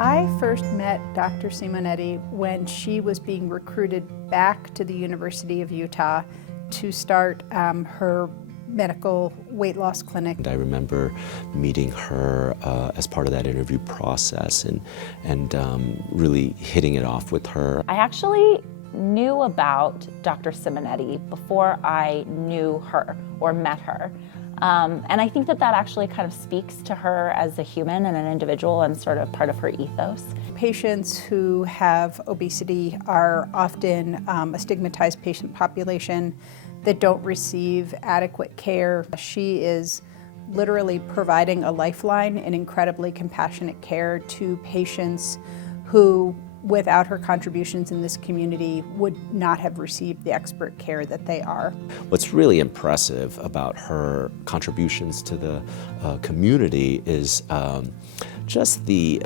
I first met Dr. Simonetti when she was being recruited back to the University of Utah to start her medical weight loss clinic. And I remember meeting her as part of that interview process and really hitting it off with her. I actually knew about Dr. Simonetti before I knew her or met her. And I think that actually kind of speaks to her as a human and an individual and sort of part of her ethos. Patients who have obesity are often a stigmatized patient population that don't receive adequate care. She is literally providing a lifeline and incredibly compassionate care to patients who, without her contributions in this community, would not have received the expert care that they are. What's really impressive about her contributions to the community is just the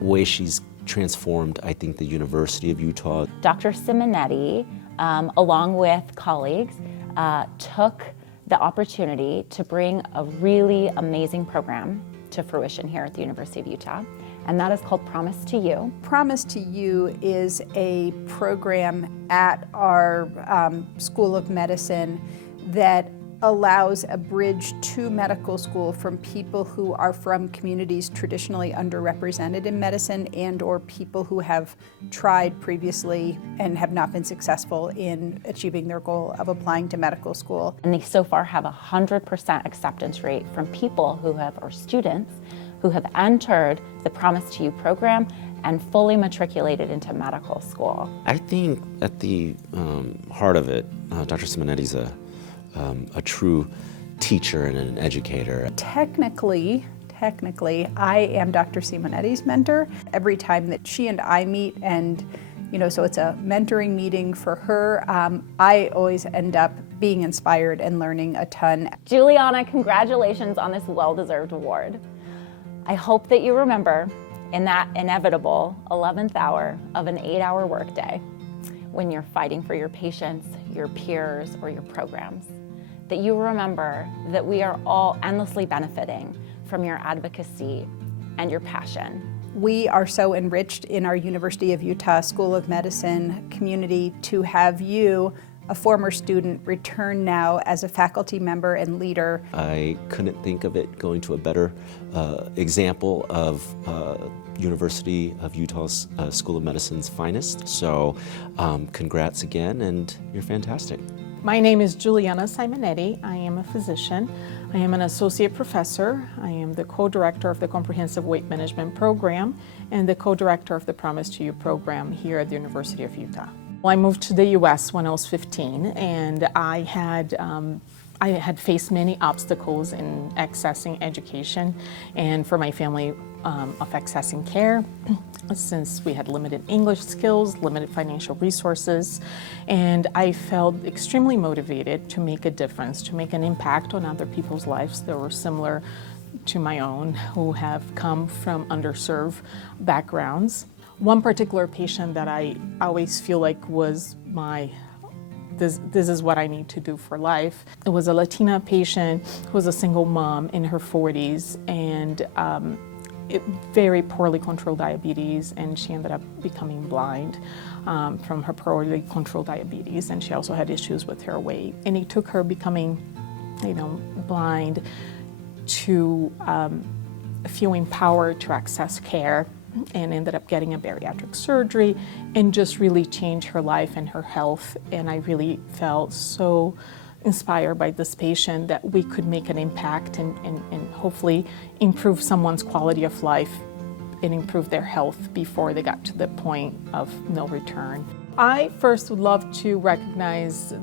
way she's transformed, I think, the University of Utah. Dr. Simonetti, along with colleagues, took the opportunity to bring a really amazing program to fruition here at the University of Utah. And that is called Promise to You. Promise to You is a program at our School of Medicine that allows a bridge to medical school from people who are from communities traditionally underrepresented in medicine and or people who have tried previously and have not been successful in achieving their goal of applying to medical school. And they so far have 100% acceptance rate from people who have, or students, who have entered the Promise to You program and fully matriculated into medical school. I think at the heart of it, Dr. Simonetti's a true teacher and an educator. Technically, I am Dr. Simonetti's mentor. Every time that she and I meet, and so it's a mentoring meeting for her, I always end up being inspired and learning a ton. Julianna, congratulations on this well-deserved award. I hope that you remember in that inevitable 11th hour of an 8-hour workday, when you're fighting for your patients, your peers, or your programs, that you remember that we are all endlessly benefiting from your advocacy and your passion. We are so enriched in our University of Utah School of Medicine community to have you, a former student, return now as a faculty member and leader. I couldn't think of it going to a better example of University of Utah's School of Medicine's finest. So congrats again, and you're fantastic. My name is Julianna Simonetti. I am a physician. I am an associate professor. I am the co-director of the Comprehensive Weight Management Program and the co-director of the Promise to You program here at the University of Utah. Well, I moved to the U.S. when I was 15, and I had faced many obstacles in accessing education and for my family of accessing care, since we had limited English skills, limited financial resources, and I felt extremely motivated to make a difference, to make an impact on other people's lives that were similar to my own, who have come from underserved backgrounds. One particular patient that I always feel like was this is what I need to do for life. It was a Latina patient who was a single mom in her 40s and very poorly controlled diabetes, and she ended up becoming blind from her poorly controlled diabetes, and she also had issues with her weight. And it took her becoming, blind to feel empowered to access care, and ended up getting a bariatric surgery and just really changed her life and her health. And I really felt so inspired by this patient that we could make an impact and hopefully improve someone's quality of life and improve their health before they got to the point of no return. I first would love to recognize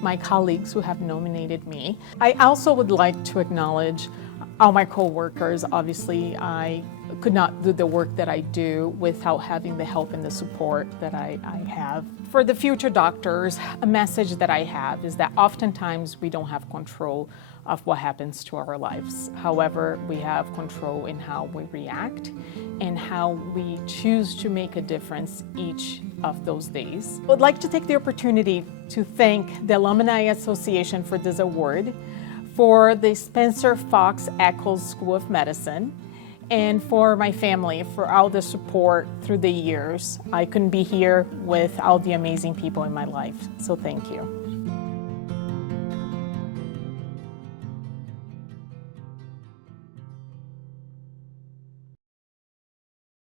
my colleagues who have nominated me. I also would like to acknowledge all my co-workers. Obviously, I could not do the work that I do without having the help and the support that I have. For the future doctors, a message that I have is that oftentimes we don't have control of what happens to our lives. However, we have control in how we react and how we choose to make a difference each of those days. I would like to take the opportunity to thank the Alumni Association for this award, for the Spencer Fox Eccles School of Medicine, and for my family, for all the support through the years. I couldn't be here without the amazing people in my life, so thank you.